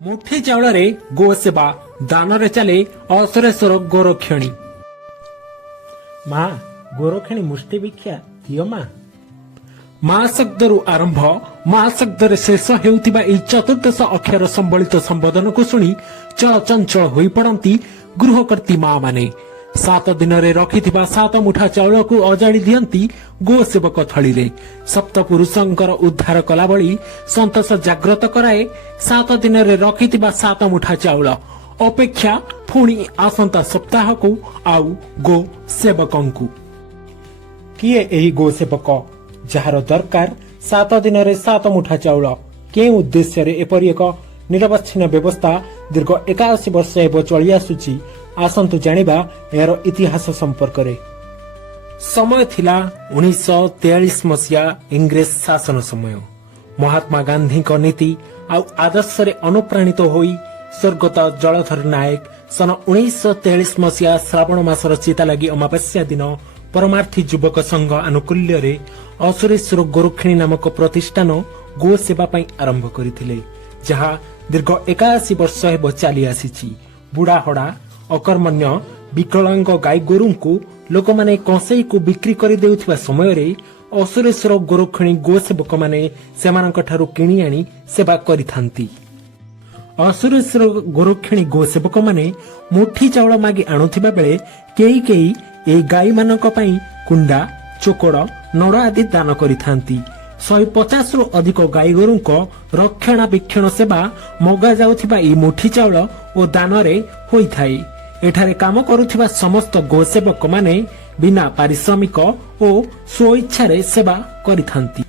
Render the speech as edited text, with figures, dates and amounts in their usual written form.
मुठी चाउଳରେ गो सेवा दानरे चले असुरेश्वर गोरक्षणी मा गोरक्षणी मुष्टि भिक्षा दियो मा शब्दरू आरंभ मा शब्दरे शेष हेउथिबा एई चतुर्दश अक्षर संबलित संबोधन को शुणी चलचंचल होई पड़ती गृहकर्ती मा माने 7 दिन रखिथिबा 7 मुठा चाउल को अजाड़ी दियंती गो सेवक थळीरे सप्त पुरुषंकर उद्धार कला बळी संतोष जाग्रत कराए 7 दिन रखिथिबा 7 मुठा चाउल अपेक्षा पुणी आसंता सप्ताह को आउ गो सेवकंकु किए एही गो सेवक जार दरकार 7 दिन 7 मुठा चाउल के उद्देश्य रे एपरि एक निरवच्छिन्न व्यवस्था दीर्घ 81 वर्ष हेब चली आसुची आसंतु जानिबा यार इतिहास संपर्क रे। समय थिला 1943 मसिया इंग्रेज शासन समय महात्मा गांधी को नीति आ आदर्श रे अनुप्राणित होई स्वर्गत जलधर नायक सन 1943 मसिया श्रावण मासर चिता लगी अमावास्या दिन परमार्थी युवक संघ आनुकूल्य रे असुरेश्वर गोरक्षिणी नामक प्रतिष्ठान गो सेवा पई आरंभ करिथिले जहा दीर्घ 81 वर्ष हेब चली आसीची। बुढ़ा हड़ा अकर्मण्य विकलांग गाई गोरु को लोक माने कंसेई को बिक्री कर देउथिबा समय रे असुरेश्वर गोरक्षिणी गो सेवक माने सेमानक ठारू किणी आनी सेवा करिथांती। असुरेश्वर गोरक्षिणी गो सेवक माने मुठी चाउल मागी आणुथिबा बेले केई केई ए गाई मानक पई कुंडा चोकड़ नड़ आदि दान करिथांती। 150 रु अधिक गाई गोरुंक रक्षणाबेक्षण सेवा मगा जाउथिबा ई मुठी चाउल ओ दानरे होइथाय। एठारे काम करुथिबा समस्त गोसेवक माने बिना पारिश्रमिक ओ स्व इच्छारे सेवा करिथांती।